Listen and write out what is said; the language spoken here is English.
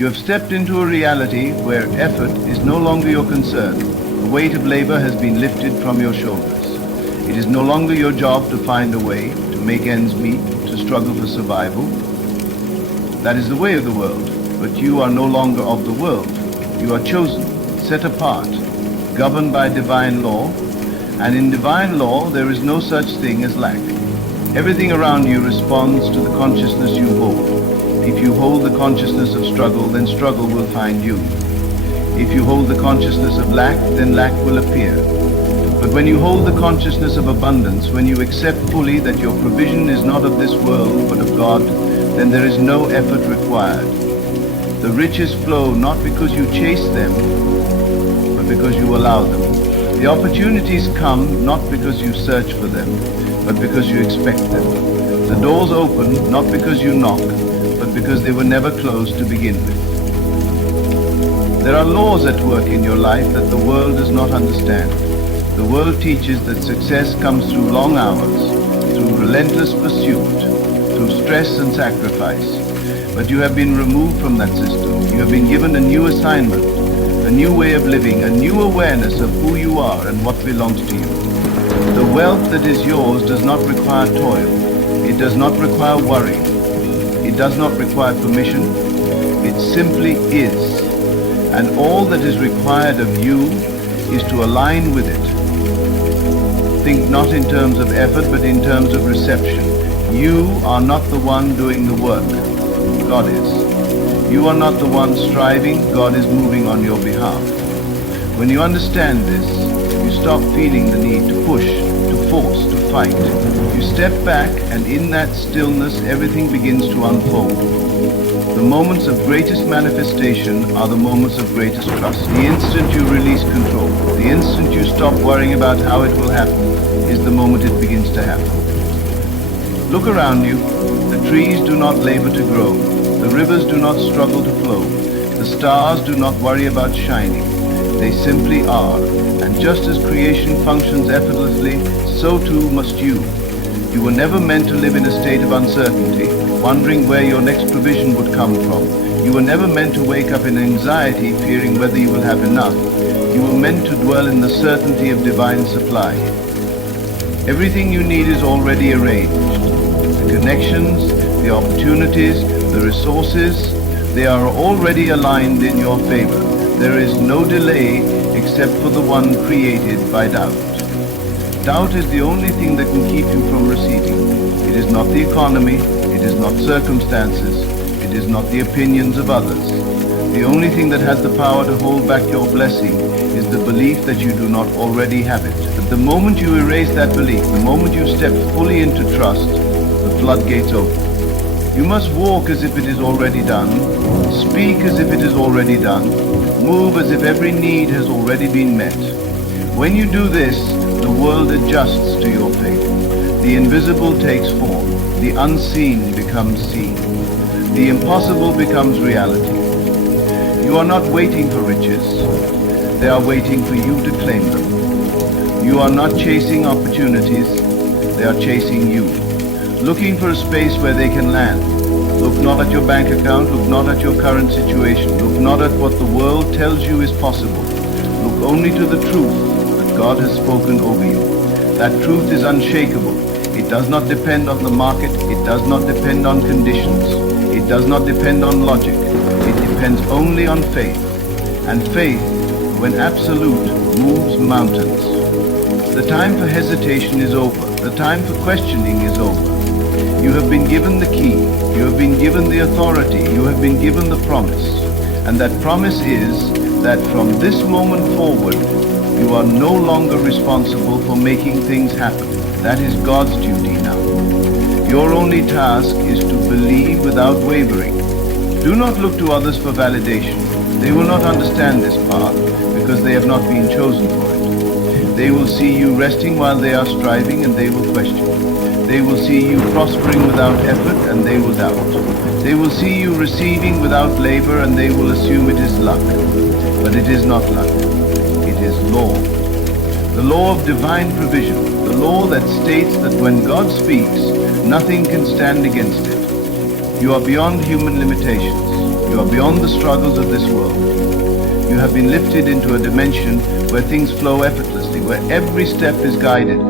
You have stepped into a reality where effort is no longer your concern. The weight of labor has been lifted from your shoulders. It is no longer your job to find a way, to make ends meet, to struggle for survival. That is the way of the world, but you are no longer of the world. You are chosen, set apart, governed by divine law, and in divine law there is no such thing as lack. Everything around you responds to the consciousness you hold. If you hold the consciousness of struggle, then struggle will find you. If you hold the consciousness of lack, then lack will appear. But when you hold the consciousness of abundance, when you accept fully that your provision is not of this world but of God, then there is no effort required. The riches flow not because you chase them, but because you allow them. The opportunities come not because you search for them, but because you expect them. The doors open not because you knock, but because they were never closed to begin with. There are laws at work in your life that the world does not understand. The world teaches that success comes through long hours, through relentless pursuit, through stress and sacrifice. But you have been removed from that system. You have been given a new assignment, a new way of living, a new awareness of who you are and what belongs to you. The wealth that is yours does not require toil. It does not require worry. It does not require permission. It simply is. And all that is required of you is to align with it. Think not in terms of effort, but in terms of reception. You are not the one doing the work. God is. You are not the one striving. God is moving on your behalf. When you understand this, you stop feeling the need to push, to force, to fight. You step back, and in that stillness, everything begins to unfold. The moments of greatest manifestation are the moments of greatest trust. The instant you release control, the instant you stop worrying about how it will happen, is the moment it begins to happen. Look around you. The trees do not labor to grow. The rivers do not struggle to flow. The stars do not worry about shining. They simply are. And just as creation functions effortlessly, so too must you. You were never meant to live in a state of uncertainty, wondering where your next provision would come from. You were never meant to wake up in anxiety, fearing whether you will have enough. You were meant to dwell in the certainty of divine supply. Everything you need is already arranged. The connections, the opportunities, the resources, they are already aligned in your favor. There is no delay except for the one created by doubt. Doubt is the only thing that can keep you from receiving. It is not the economy, it is not circumstances, it is not the opinions of others. The only thing that has the power to hold back your blessing is the belief that you do not already have it. But the moment you erase that belief, the moment you step fully into trust, the floodgates open. You must walk as if it is already done, speak as if it is already done, move as if every need has already been met. When you do this, the world adjusts to your faith. The invisible takes form. The unseen becomes seen. The impossible becomes reality. You are not waiting for riches. They are waiting for you to claim them. You are not chasing opportunities. They are chasing you. Looking for a space where they can land. Look not at your bank account. Look not at your current situation. Look not at what the world tells you is possible. Look only to the truth that God has spoken over you. That truth is unshakable. It does not depend on the market. It does not depend on conditions. It does not depend on logic. It depends only on faith. And faith, when absolute, moves mountains. The time for hesitation is over. The time for questioning is over. You have been given the key. You have been given the authority. You have been given the promise. And that promise is that from this moment forward, you are no longer responsible for making things happen. That is God's duty now. Your only task is to believe without wavering. Do not look to others for validation. They will not understand this path because they have not been chosen for it. They will see you resting while they are striving, and they will question. They will see you prospering without effort, and they will doubt. They will see you receiving without labor, and they will assume it is luck. But it is not luck. It is law. The law of divine provision. The law that states that when God speaks, nothing can stand against it. You are beyond human limitations. You are beyond the struggles of this world. You have been lifted into a dimension where things flow effortlessly, where every step is guided